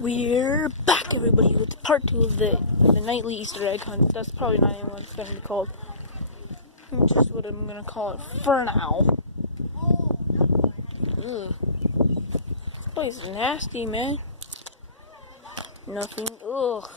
We're back, everybody, with part 2 of the nightly Easter egg hunt. That's probably not even what it's going to be called. It's just what I'm going to call it for now. Ugh. This place is nasty, man. Nothing. Ugh.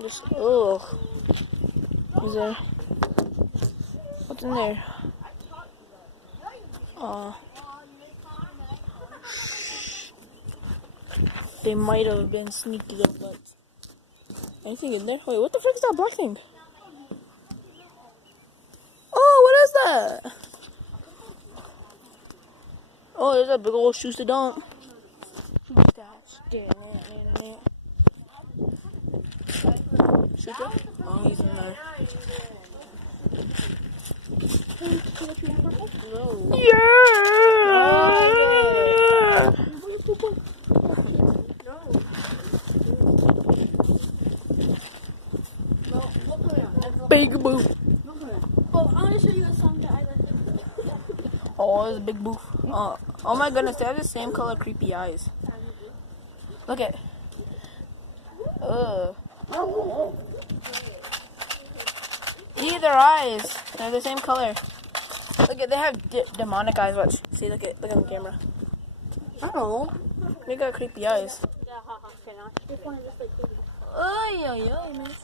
Just, ugh. Is there? What's in there? They might have been sneaky little butts. Anything in there? Wait, what the frick is that black thing? Oh, what is that? Oh, there's that big old shoes to dump. Shoot it? Oh, he's in there. No. Yeah! Big boof. Oh, I want to show you a song that I like. Oh, it's a big boof. Oh my goodness, they have the same color creepy eyes. Look at. Ugh. See their eyes. They're the same color. Look at, they have demonic eyes. Watch. See, look at the camera. Oh, they got creepy eyes. Yeah, haha, okay, now. This one is just like creepy. Oy, oy, oy, miss.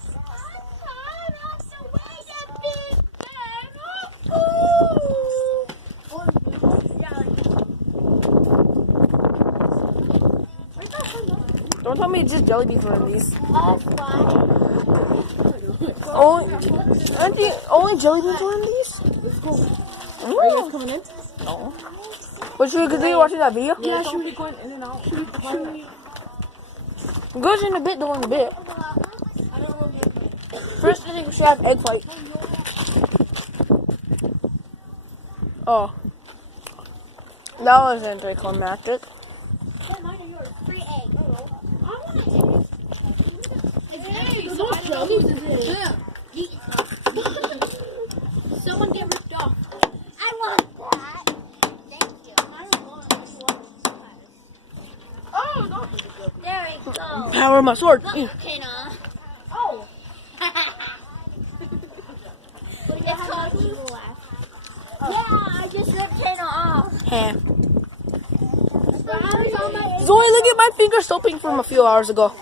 Don't tell me it's just jelly beans one of these. Only jelly beans one of these? Let's go. Ooh. Are you guys coming in? No. But should we continue watching that video? Yeah, should we go in and out? Goes in a bit, though, in a bit. First, I think we should have egg fight. Oh. That was anticlimactic. Mine are yours. Free egg. Someone get ripped off. I want that. Thank you. I don't want this one. Oh, no. There we go. Power of my sword. Look, Kena. Oh. It's called evil laugh. Yeah, I just ripped Kena off. Huh. Zoe, look at my finger still pink from a few hours ago.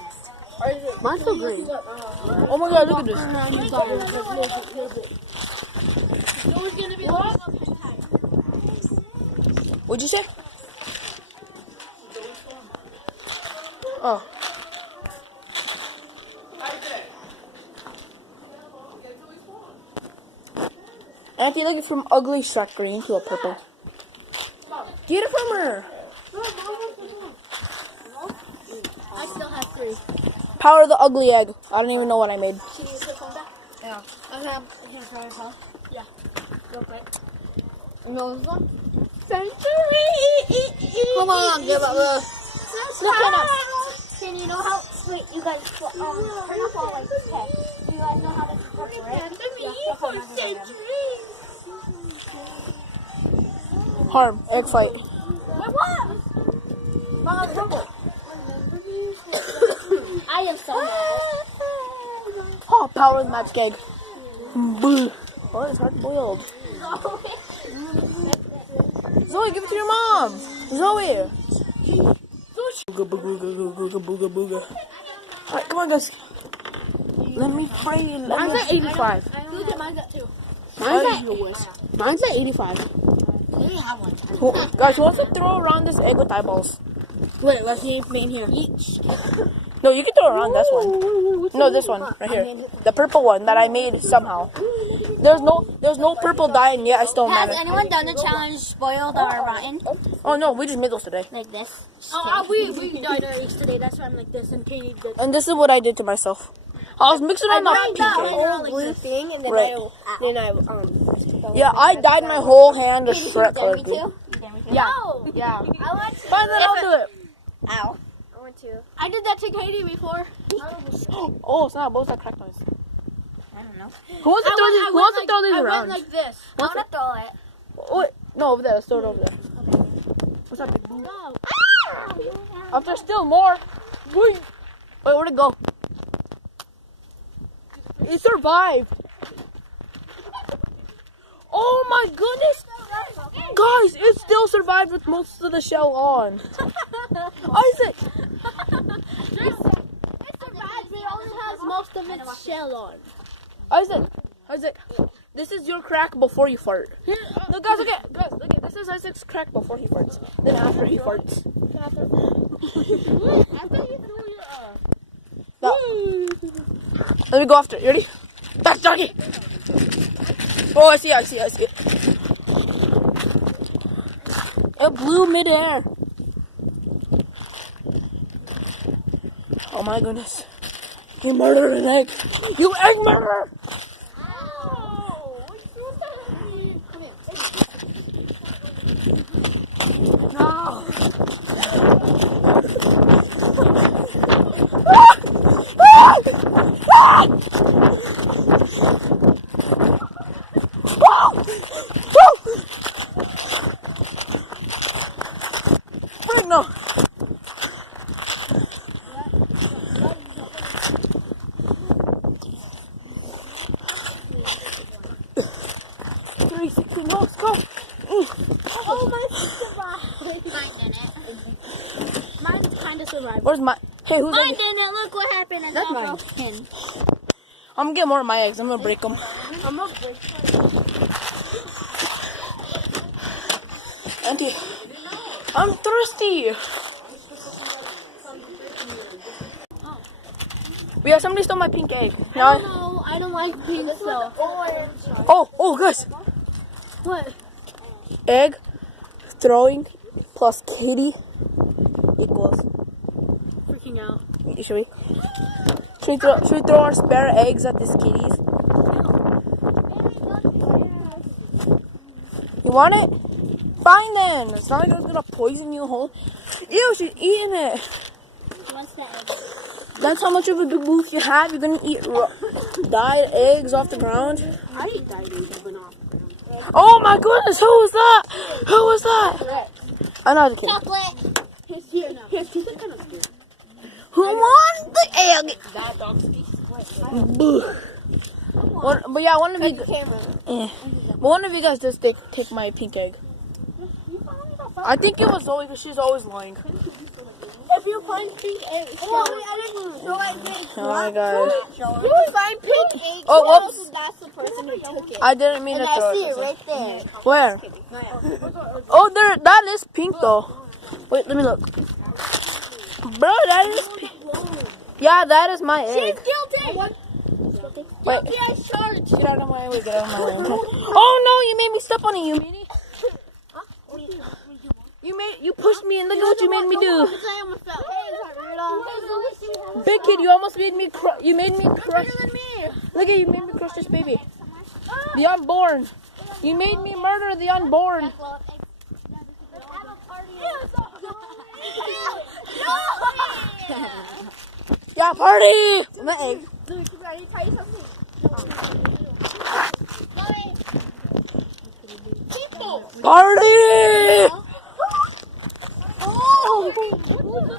Mine's still green. Oh my god, look at this. What'd you say? Oh. Auntie, look, it's from ugly shark green to a purple. Get it from her. I still have 3. Power of the ugly egg. I don't even know what I made. Can you click on that? Yeah. Can I try it, huh? Yeah. Real quick. You know this one? Century! Come on, give up the... Look at us. Can you know how... Wait, you guys... turn off all like this. Okay. Do you guys know how this works, right? Harm. Egg fight. Wait, what? Mom, purple. I am so mad. Oh, power of the magic egg. Boo. Oh, it's hard boiled. Zoe, give it to your mom. Zoe. Booga, booga, booga, booga, booga, booga. Alright, come on, guys. Let me pray. Mine's at 85. Look at mine's at 2. Mine's at 85. I only have one. Guys, who wants to throw around this egg with eyeballs? Wait, let's see if in here. No, you can throw around this one. No, this one right here. The purple one that I made somehow. There's no purple dye, and yet I still Has managed. anyone done the challenge spoiled or rotten? Oh no, we just made those today. Like this? Oh, we died early today. That's why I'm like this. And Katie did. And this is what I did to myself. I was mixing on the pink egg. whole blue thing, and then Right. I Yeah, I dyed my whole hand a Shrek color. Me too? Yeah. No. Yeah. I want to. Fine, then I'll do it. Ow. I want to. I did that to Katie before. Oh, snap! What was that crack noise? I don't know. Who wants to throw these? Who wants to throw these I around? went like this. I want to throw it. Oh, wait, no, over there. Let's throw it over there. What's up, big boo? No. If there's still more. Wait, where'd it go? It survived. Oh my goodness! Guys, it still survived with most of the shell on. Isaac! It survives. It only has most of its shell on. Isaac, this is your crack before you fart. Look, guys, look at, this is Isaac's crack before he farts. Then after he farts. After you threw your Let me go after it. You ready? That's doggy! Oh, I see it. It blew midair. Oh my goodness. You murdered an egg. You egg murderer! No. Frig, no. Let's go. Oh, mine survived. Mine didn't. Mine kind of survived. Where's my? Hey, who's Mine egg? didn't. Look what happened. It's That's all mine. broken. I'm gonna get more of my eggs. I'm gonna break them. I'm gonna break. Auntie, I'm thirsty. Yeah, somebody stole my pink egg. Now, No, I don't like pink stuff. oh, guys. What? Egg throwing plus kitty equals. Freaking out. Should we? Should we throw our spare eggs at these kitties? You want it? Fine then. It's not like it's gonna poison you whole. Ew, she's eating it. What's that egg? That's how much of a big booth you have. You're gonna eat dyed eggs off the ground. I eat dyed eggs, but not. Oh my goodness, who was that? Who was that? I know the kid. Chocolate. Here, no. Here, she's kind of good. Who won the egg? That dog speaks. Boo. But yeah, one of you. Camera. Yeah. But one of you guys just take my pink egg. I think it was Zoe because she's always lying. If you find pink eggs, Oh my god. you find pink eggs. Oh, whoops. That's the person who took it. I didn't mean to throw I see it it. right there. Where? Oh, there. That is pink though. Wait, let me look. Bro, that is pink. Yeah, that is my egg. Guilty. Wait. as charged. Get out of my way. Get out of my way. Oh no! You made me step on it, you meanie. You pushed me and look at what you made me do. Big kid, you almost made me crush. You made me crush. Look at you made me crush this baby. The unborn. You made me murder the unborn. Yeah, party. My egg. Party.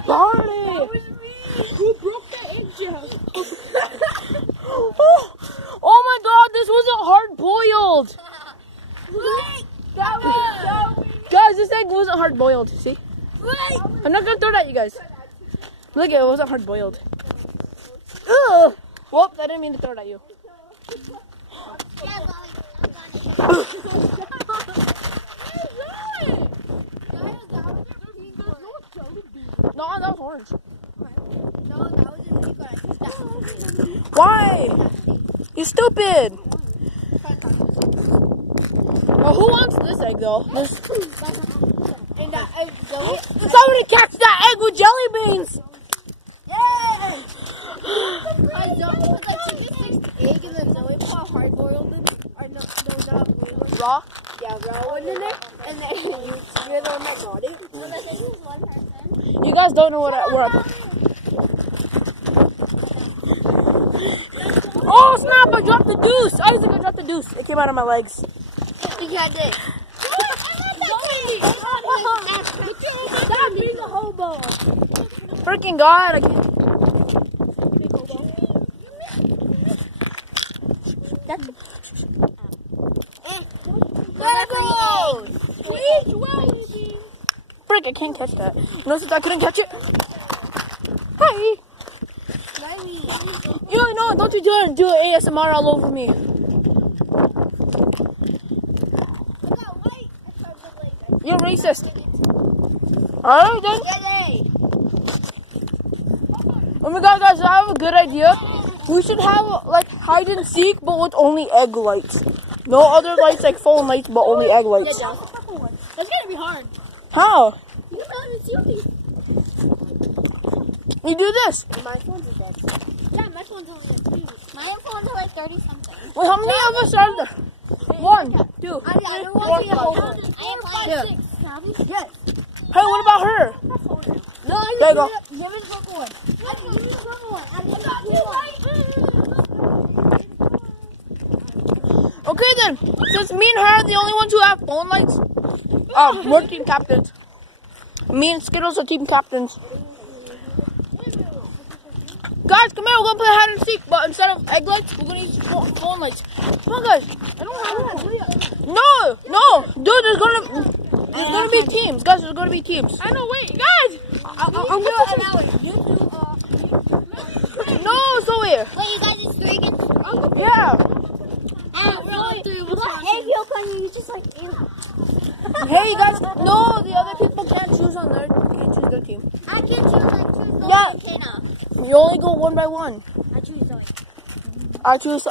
Party! Who broke the egg jug? Oh my god, this wasn't hard boiled! Guys, this egg wasn't hard boiled, see? I'm not gonna throw that at you guys. Look, it wasn't hard boiled. Ugh! Whoops, I didn't mean to throw it at you. No, that was orange. Why? You stupid! Oh, who wants this egg though? Somebody catch that egg with jelly beans! Raw? Yeah, raw one in there, and then you're the one that got it. You guys don't know what we're up. Oh snap! I dropped the deuce! Isaac, I dropped the deuce. It came out of my legs. You got it. Stop being a hobo. freaking god! I can't. Frick! I can't catch that. No, since I couldn't catch it. Hi. You know, don't you dare do ASMR all over me. You're racist. Alright then. Oh my god, guys, I have a good idea. We should have like hide and seek, but with only egg lights. No other lights like phone lights, but only egg lights. That's gonna be hard. How? You can't see me. You do this. My phone's dead. Yeah, my phone's only like 2. My phone's like 30 something. Wait, how many of us are there? 1, 2, I don't 4, want to 5. I am 5, 6. Yes. Hey, what about her? No, There you go. Give me the purple one. Give me the purple one. I Okay then, since me and her are the only ones who have phone lights, we're team captains. Me and Skittles are team captains. Guys, come here, we're gonna play hide and seek, but instead of egg lights, we're gonna use phone lights. Come on, guys. I don't have No, dude, there's gonna be teams, guys. There's gonna be teams. I know, wait, guys! I'm gonna. No, Zoe. Wait, you guys, it's 3 against 3? Yeah. If you can, you just like, Hey, guys. No, the other people can't choose on their. Can't choose their team. I can choose, like, choose Zoe Yeah. and Kenna. You only go 1 by 1. I choose Zoe. I choose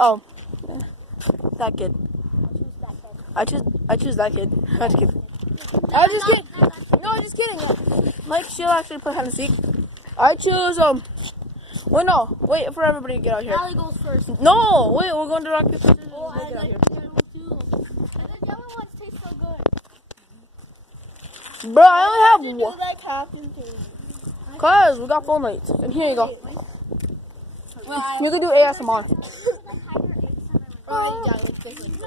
that kid. I choose that kid. I'm just kidding. I'm just kidding. No, I'm just kidding. Like she'll actually play hide and seek. I choose wait for everybody to get out here. Allie goes first. No, wait, we're going to rock paper scissors. Oh, I Get out like here. the yellow too. And the yellow ones taste so good. Bro, I only have one. Like Captain too. Cause we got phone lights. And here you go. Well, We can do ASMR. oh, yeah, it's different.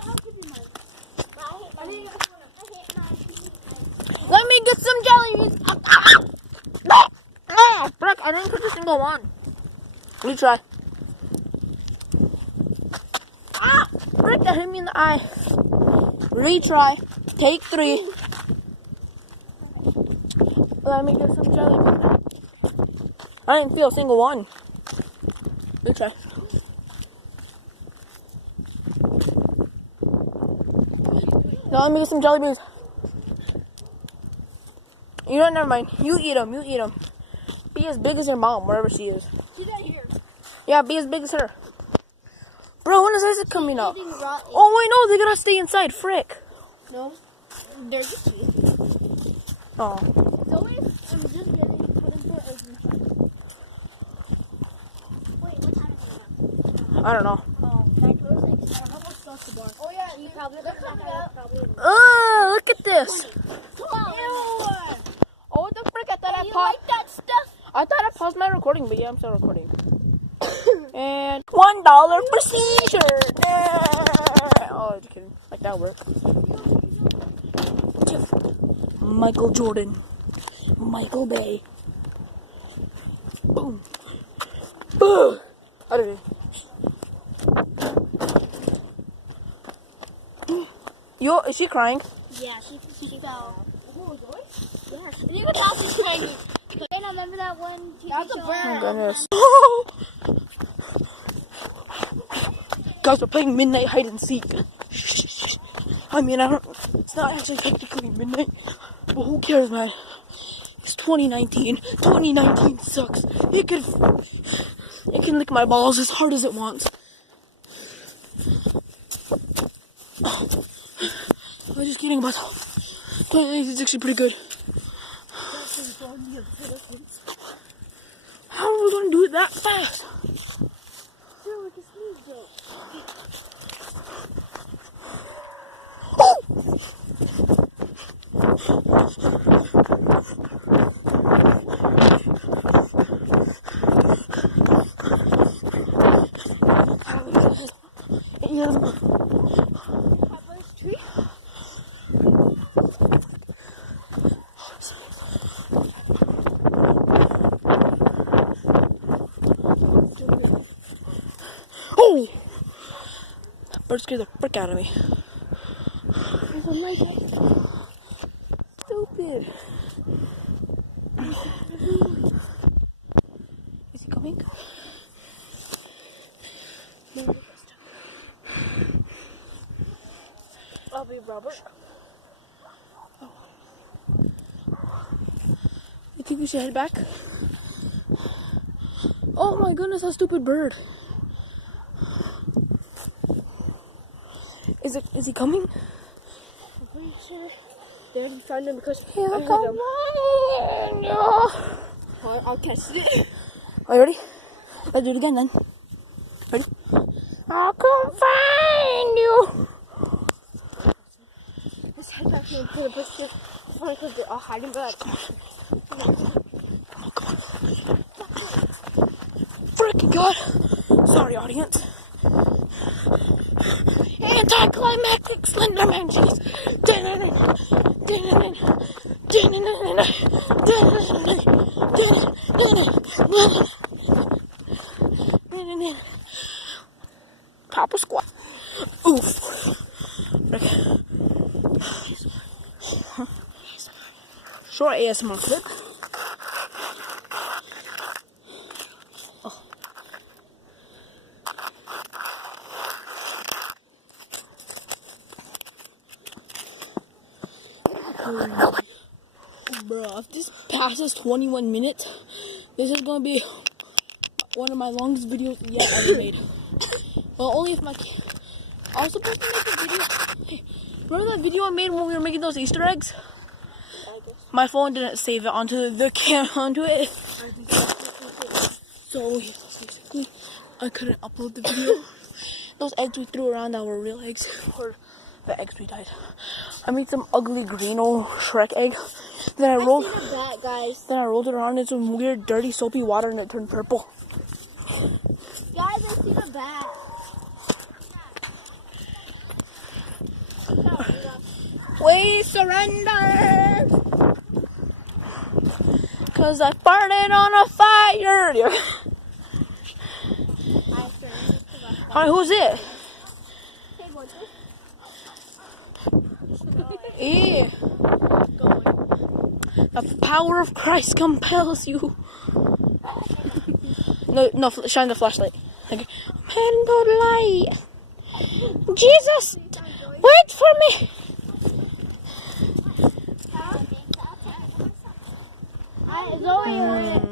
Let me get some jelly beans. Frick, I didn't put a single one. Retry. Frick, that hit me in the eye. Retry. Take 3. Let me get some jelly beans. I didn't feel a single one. Retry. Now let me get some jelly beans. You know, never mind. You eat them. You eat them. Be as big as your mom, wherever she is. She's right here. Yeah, be as big as her. Bro, when is Isaac coming up? Eating rotten. Oh, wait, no, they gotta stay inside. Frick. No. They're just cheese. Oh. Zoe, I'm just getting put into an egg. Wait, what time is it now? I don't know. Oh, 9:06. I almost lost the bar. Oh, yeah, you probably look probably. Oh, look at this. Come on. Ew. Oh, what the frick? I thought I You paused. like that stuff? I thought I paused my recording, but yeah, I'm still recording. And $1 for seizure. Oh, just kidding. Like that work. Michael Jordan. Michael Bay. Boom. Boom. I don't know. Yo, is she crying? Yeah, she fell. Yeah, you can tell she's crying. And I remember that one TV show. Oh, goodness. Guys, we're playing midnight hide and seek. I mean, it's not actually technically midnight, but who cares, man? It's 2019. 2019 sucks. It can lick my balls as hard as it wants. I'm just kidding, but 2019 is actually pretty good. How are we gonna do it that fast? Bird scared the frick out of me. There's a light up. Stupid. Is he coming? I'll be Robert. You think we should head back? Oh my goodness, that stupid bird. Is he coming? I'm pretty sure they haven't found him because He'll I heard come them. on you. I'll catch it. Are you ready? Let's do it again then. Ready? I'll come find you. Let's head back and put a picture because they're all hiding back. Freaking God. Sorry, audience. Anticlimactic Slenderman cheese. Papa squat. Oof. Short ASMR clip. Bruh, if this passes 21 minutes, this is gonna be one of my longest videos yet ever made. Well, only if my... I was supposed to make a video... Hey, remember that video I made when we were making those Easter eggs? My phone didn't save it onto the onto it. So, basically, I couldn't upload the video. Those eggs we threw around that were real eggs. Or the eggs we dyed. I made some ugly green old Shrek egg. Then I rolled I've seen a bat, guys. Then I rolled it around in some weird, dirty, soapy water and it turned purple. Guys, I've seen a bat. We surrender! Cause I farted on a fire! Alright, who's it? Yeah. The power of Christ compels you. No, shine the flashlight. Okay. Man, the light. Jesus, wait for me. Zoe,